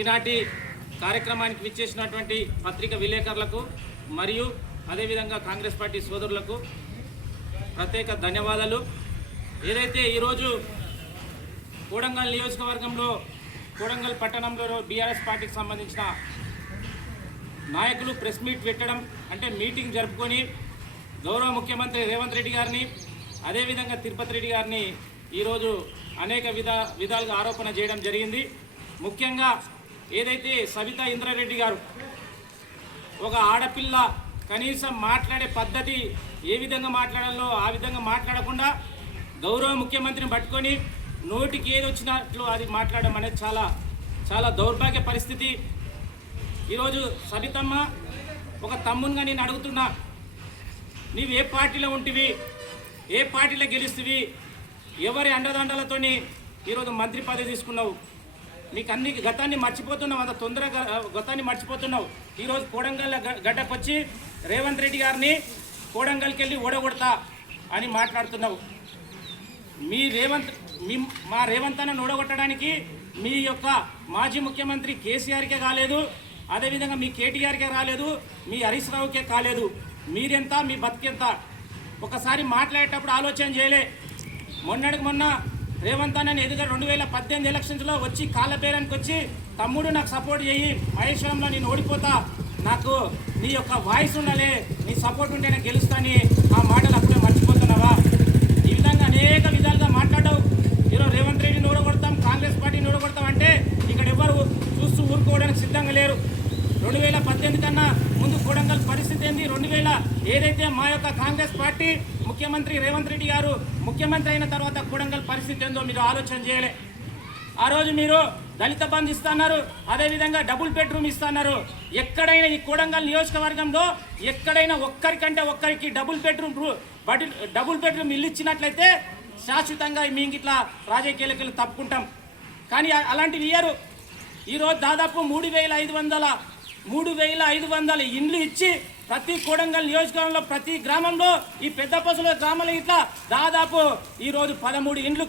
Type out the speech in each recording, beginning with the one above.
ఈనాటి కార్యక్రమానికి విచ్చేసినటువంటి పత్రిక విలేకరులకు మరియు అదేవిధంగా కాంగ్రెస్ పార్టీ సోదరులకు ప్రత్యేక ధన్యవాదాలు. ఏదైతే ఈరోజు కోడంగల్ నియోజకవర్గంలో కోడంగల్ పట్టణంలో బీఆర్ఎస్ పార్టీకి సంబంధించిన నాయకులు ప్రెస్ మీట్ పెట్టడం అంటే మీటింగ్ జరుపుకొని గౌరవ ముఖ్యమంత్రి రేవంత్ రెడ్డి గారిని అదేవిధంగా తిరుపతి రెడ్డి గారిని ఈరోజు అనేక విధాలుగా ఆరోపణ చేయడం జరిగింది. ముఖ్యంగా ఏదైతే సవితా ఇంద్రారెడ్డి గారు ఒక ఆడపిల్ల కనీసం మాట్లాడే పద్ధతి ఏ విధంగా మాట్లాడాలో ఆ విధంగా మాట్లాడకుండా గౌరవ ముఖ్యమంత్రిని పట్టుకొని నోటికి ఏది వచ్చినట్లు అది మాట్లాడడం అనేది చాలా చాలా దౌర్భాగ్య పరిస్థితి. ఈరోజు సవితమ్మ ఒక తమ్మునిగా నేను అడుగుతున్నా, నీవు ఏ పార్టీలో ఉంటివి, ఏ పార్టీలో గెలుస్తువి, ఎవరి అండదండలతోని ఈరోజు మంత్రి పదవి తీసుకున్నావు, నీకు అన్ని గతాన్ని మర్చిపోతున్నావు, అంత తొందరగా గతాన్ని మర్చిపోతున్నావు. ఈరోజు కోడంగల్ గడ్డకు వచ్చి రేవంత్ రెడ్డి గారిని కోడంగల్కి వెళ్ళి ఓడగొడతా అని మాట్లాడుతున్నావు. మా రేవంత్ అన్న ఓడగొట్టడానికి మీ యొక్క మాజీ ముఖ్యమంత్రి కేసీఆర్కే కాలేదు, అదేవిధంగా మీ కేటీఆర్కే రాలేదు, మీ హరీష్ రావుకే కాలేదు. మీరెంత, మీ బతికెంత ఒకసారి మాట్లాడేటప్పుడు ఆలోచన చేయలే. మొన్నటికి మొన్న రేవంత్ అన్నని ఎదుగా 2018 ఎలక్షన్స్లో వచ్చి కాళ్ళబేరానికి వచ్చి తమ్ముడు నాకు సపోర్ట్ చేయి, మహేశ్వరంలో నేను ఓడిపోతా, నాకు నీ యొక్క వాయిస్ ఉండాలి, నీ సపోర్ట్ ఉంటే నేను గెలుస్తాని ఆ మాటలు అప్పుడే మర్చిపోతున్నావా? ఈ విధంగా అనేక విధాలుగా మాట్లాడావు. ఈరోజు రేవంత్ రెడ్డిని ఓడగొడతాం, కాంగ్రెస్ పార్టీని ఓడగొడతాం అంటే ఇక్కడ ఎవరు చూస్తూ ఊరుకోవడానికి సిద్ధంగా లేరు. 2018 కన్నా ముందు కోడంగల్ పరిస్థితి ఏంది, 2000 ఏదైతే మా యొక్క కాంగ్రెస్ పార్టీ ముఖ్యమంత్రి రేవంత్ రెడ్డి గారు ముఖ్యమంత్రి అయిన తర్వాత కోడంగల్ పరిస్థితి ఏందో మీరు ఆలోచన చేయలే. ఆ రోజు మీరు దళిత బంధు ఇస్తున్నారు, అదేవిధంగా డబుల్ బెడ్రూమ్ ఇస్తున్నారు. ఎక్కడైనా ఈ కోడంగల్ నియోజకవర్గంలో ఎక్కడైనా ఒక్కరికంటే ఒక్కరికి డబుల్ బెడ్రూమ్ ఇల్లు ఇచ్చినట్లయితే శాశ్వతంగా మేము ఇట్లా రాజకీయాలకు తప్పుకుంటాం. కానీ అలాంటివి ఇయ్యరు. ఈరోజు దాదాపు 3,500 ఇండ్లు ఇచ్చి ప్రతి కోడంగల్ నియోజకవర్గంలో ప్రతి గ్రామంలో ఈ పెద్ద పసుల గ్రామంలో ఇట్లా దాదాపు ఈరోజు 13 ఇండ్లు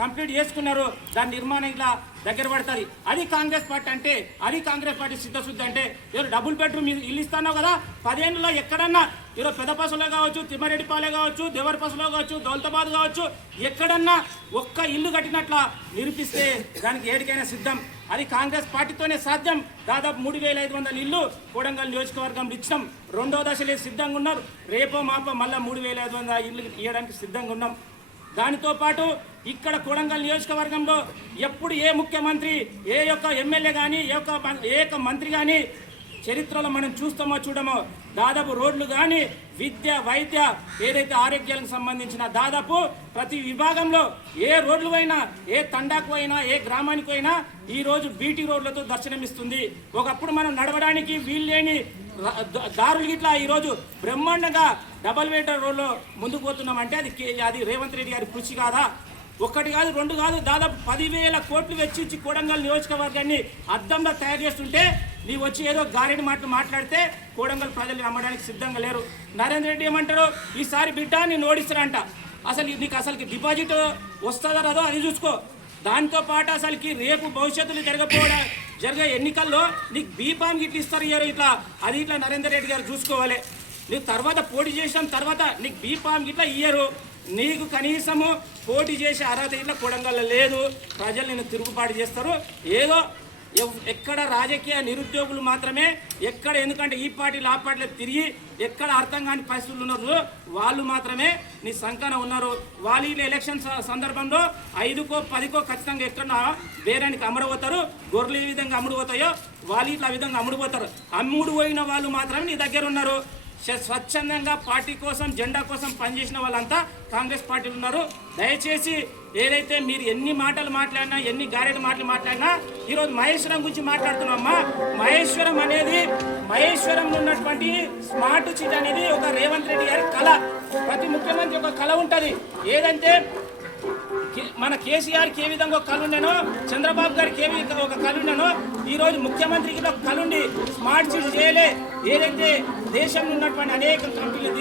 కంప్లీట్ చేసుకున్నారు. దాని నిర్మాణం ఇట్లా దగ్గర పడుతుంది. అది కాంగ్రెస్ పార్టీ అంటే, అది కాంగ్రెస్ పార్టీ సిద్ధశుద్ధి అంటే. ఈరోజు డబుల్ బెడ్రూమ్ ఇల్లు ఇస్తున్నావు కదా, 10 ఏళ్ళలో ఎక్కడన్నా ఈరోజు పెద్ద పసులో కావచ్చు, తిమ్మారెడ్డిపాలెం కావచ్చు, దేవరపసులో కావచ్చు, దౌలతాబాద్ కావచ్చు, ఎక్కడన్నా ఒక్క ఇల్లు కట్టినట్ల నిరూపిస్తే దానికి ఏడికైనా సిద్ధం. అది కాంగ్రెస్ పార్టీతోనే సాధ్యం. దాదాపు 3,500 ఇల్లు కోడంగల్ నియోజకవర్గంలో ఇచ్చినాం. 2వ దశలో సిద్ధంగా ఉన్నారు. రేపో మాపో మళ్ళీ 3,500 ఇల్లు ఇవ్వడానికి సిద్ధంగా ఉన్నాం. దానితో పాటు ఇక్కడ కోడంగల్ నియోజకవర్గంలో ఎప్పుడు ఏ ముఖ్యమంత్రి, ఏ యొక్క ఎమ్మెల్యే కానీ, ఏ యొక్క మంత్రి కానీ చరిత్రలో మనం చూస్తామో చూడమో దాదాపు రోడ్లు కానీ, విద్య, వైద్య, ఏదైతే ఆరోగ్యాలకు సంబంధించిన దాదాపు ప్రతి విభాగంలో ఏ రోడ్లు అయినా, ఏ తండాకు అయినా, ఏ గ్రామానికి అయినా ఈరోజు బీటీ రోడ్లతో దర్శనమిస్తుంది. ఒకప్పుడు మనం నడవడానికి వీల్లేని దారులు ఇట్లా ఈరోజు బ్రహ్మాండంగా డబల్ వేటర్ రోడ్లో ముందుకు పోతున్నామంటే అది రేవంత్ రెడ్డి గారి కృషి కాదా? 1 కాదు 2 కాదు దాదాపు 10,000 కోట్లు వెచ్చించి కోడంగల్ నియోజకవర్గాన్ని అద్దంలో తయారు చేస్తుంటే నీవు వచ్చి ఏదో గారెడి మాటలు మాట్లాడితే కోడంగల్ ప్రజలు నమ్మడానికి సిద్ధంగా లేరు. నరేంద్ర రెడ్డి ఏమంటారు, ఈసారి బిడ్డ నేను ఓడిస్తారంట. నీకు అసలుకి డిపాజిట్ వస్తుందో రాదో అది చూసుకో. దాంతోపాటు అసలుకి రేపు భవిష్యత్తులో జరిగే ఎన్నికల్లో నీకు బీఫామ్ గిట్ల ఇస్తారు ఇట్లా, అది ఇట్లా నరేంద్ర రెడ్డి గారు చూసుకోవాలి. నీకు తర్వాత పోటీ చేసిన తర్వాత నీకు బీఫామ్ గిట్లా ఇయ్యరు. నీకు కనీసము పోటీ చేసే అర్హత ఇట్లా కోడంగల్లో లేదు. ప్రజలు నేను తిరుగుబాటు చేస్తారు. ఏదో ఎక్కడ రాజకీయ నిరుద్యోగులు మాత్రమే ఎక్కడ, ఎందుకంటే ఈ పార్టీలు ఆ పార్టీలు తిరిగి ఎక్కడ అర్థం కాని పరిస్థితులు ఉన్నారు వాళ్ళు మాత్రమే నీ సంకన ఉన్నారు. వాళ్ళు ఎలక్షన్ సందర్భంలో 5కో 10కో ఖచ్చితంగా ఎక్కడన్నా బేరానికి అమ్ముడుపోతారు. గొర్రెలు ఏ విధంగా అమ్ముడుపోతాయో వాళ్ళు ఇట్లా ఆ విధంగా అమ్ముడుపోతారు. అమ్ముడు పోయిన వాళ్ళు మాత్రమే నీ దగ్గర ఉన్నారు. స్వచ్ఛందంగా పార్టీ కోసం, జెండా కోసం పనిచేసిన వాళ్ళంతా కాంగ్రెస్ పార్టీలు ఉన్నారు. దయచేసి ఏదైతే మీరు ఎన్ని మాటలు మాట్లాడినా, ఎన్ని గారెడు మాటలు మాట్లాడినా ఈరోజు మహేశ్వరం గురించి మాట్లాడుతున్నామా. మహేశ్వరంలో ఉన్నటువంటి స్మార్ట్ సిటీ అనేది ఒక రేవంత్ రెడ్డి గారి కళ. ప్రతి ముఖ్యమంత్రి ఒక కళ ఉంటుంది. ఏదంటే మన కేసీఆర్కి ఏ విధంగా ఒక కళ ఉండేనో, చంద్రబాబు గారికి ఏ విధంగా ఒక కళ ఉండేనో, ఈరోజు ముఖ్యమంత్రికి ఒక కళ ఉండి స్మార్ట్ సిటీ చేయలే. ఏదైతే దేశంలో ఉన్నటువంటి అనేక కంపెనీలు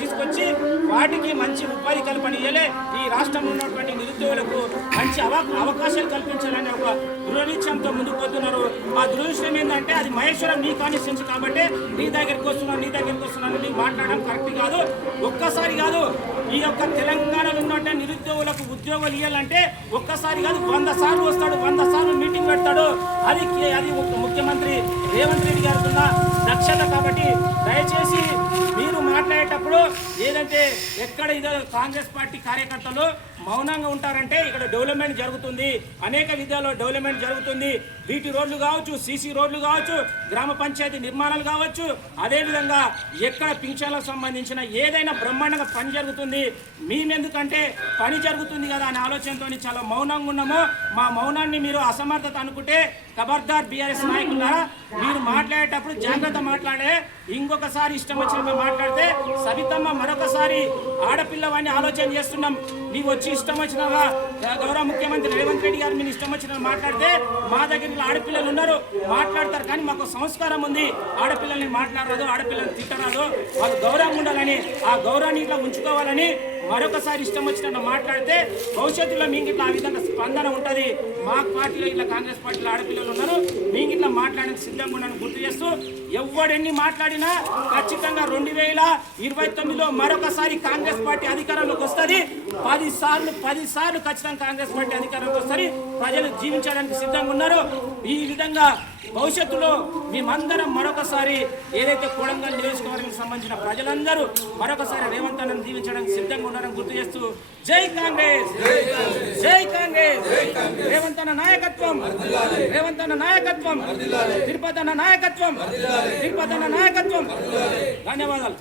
తీసుకొచ్చి వాటికి మంచి ఉపాధి కల్పన చేయలే. ఈ రాష్ట్రంలో ఉన్నటువంటి నిరుద్యోగులకు మంచి అవకాశాలు కల్పించాలని ఒక దృఢనిశ్చయంతో ముందుకు పోతున్నారు. ఆ దృఢనిశ్చయం ఏంటంటే అది మహేశ్వరం నీ కాన్స్టిట్యూన్సీ కాబట్టి నీ దగ్గరికి వస్తున్నాను నీకు మాట్లాడడం కరెక్ట్ కాదు. ఒక్కసారి కాదు, ఈ యొక్క తెలంగాణలో ఉన్నటువంటి నిరుద్యోగులకు ఉద్యోగాలు ఇవ్వాలంటే ఒక్కసారి కాదు 100 సార్లు వస్తాడు, 100 సార్లు మీటింగ్ పెడతాడు. అది ముఖ్యమంత్రి రేవంత్ రెడ్డి గారికి ఉన్న దక్షత. కాబట్టి దయచేసి మీరు మాట్లాడేటప్పుడు ఏదంటే ఎక్కడ ఇదో కాంగ్రెస్ పార్టీ కార్యకర్తలు మౌనంగా ఉంటారంటే ఇక్కడ డెవలప్మెంట్ జరుగుతుంది, అనేక విధాల్లో డెవలప్మెంట్ జరుగుతుంది. బీటీ రోడ్లు కావచ్చు, సీసీ రోడ్లు కావచ్చు, గ్రామ పంచాయతీ నిర్మాణాలు కావచ్చు, అదేవిధంగా ఎక్కడ పింఛన్లకు సంబంధించిన ఏదైనా బ్రహ్మాండంగా పని జరుగుతుంది. మేమెందుకంటే పని జరుగుతుంది కదా అనే ఆలోచనతో చాలా మౌనంగా ఉన్నాము. మా మౌనాన్ని మీరు అసమర్థత అనుకుంటే ఖబర్దార్ బీఆర్ఎస్ నాయకులారా, మీరు మాట్లాడేటప్పుడు జాగ్రత్త మాట్లాడే. ఇంకొకసారి ఇష్టం వచ్చినట్టు మాట్లాడితే సవితమ్మ మరొకసారి ఆడపిల్లవాడిని ఆలోచన చేస్తున్నాం. నీవు వచ్చి ఇష్టం వచ్చినవా గౌరవ ముఖ్యమంత్రి రేవంత్ రెడ్డి గారు మీరు ఇష్టం వచ్చిన మాట్లాడితే మా దగ్గర ఆడపిల్లలు ఉన్నారు మాట్లాడతారు, కానీ మాకు సంస్కారం ఉంది. ఆడపిల్లల్ని మాట్లాడరాదు, ఆడపిల్లల్ని తిట్టరాదు, వాళ్ళు గౌరవంగా ఉండాలని, ఆ గౌరవాన్ని ఇట్లా ఉంచుకోవాలని మరొకసారి ఇష్టం వచ్చినట్టు మాట్లాడితే భవిష్యత్తులో మీకు ఇట్లా ఆ విధంగా స్పందన ఉంటుంది. మా పార్టీలో ఇట్లా కాంగ్రెస్ పార్టీలో ఆడపిల్లలు ఉన్నారు, మీకు ఇట్లా మాట్లాడడానికి సిద్ధంగా ఉన్నాను గుర్తు చేస్తూ, ఎవడెన్ని మాట్లాడినా ఖచ్చితంగా 2029లో మరొకసారి కాంగ్రెస్ పార్టీ అధికారంలోకి వస్తుంది. 10 సార్లు ఖచ్చితంగా కాంగ్రెస్ పార్టీ అధికారంలోకి వస్తుంది. ప్రజలు జీవించడానికి సిద్ధంగా ఉన్నారు. ఈ విధంగా భవిష్యత్తులో మేమందరం మరొకసారి ఏదైతే కొడంగల్ నియోజకవర్గానికి సంబంధించిన ప్రజలందరూ మరొకసారి రేవంత్ అన్నను దీవించడానికి సిద్ధంగా ఉన్నారని గుర్తు చేస్తూ జై కాంగ్రెస్, జై కాంగ్రెస్, రేవంత్ అన్న నాయకత్వం, రేవంత్ అన్న నాయకత్వం, తిరుపతి అన్న నాయకత్వం, తిరుపతి అన్న నాయకత్వం. ధన్యవాదాలు.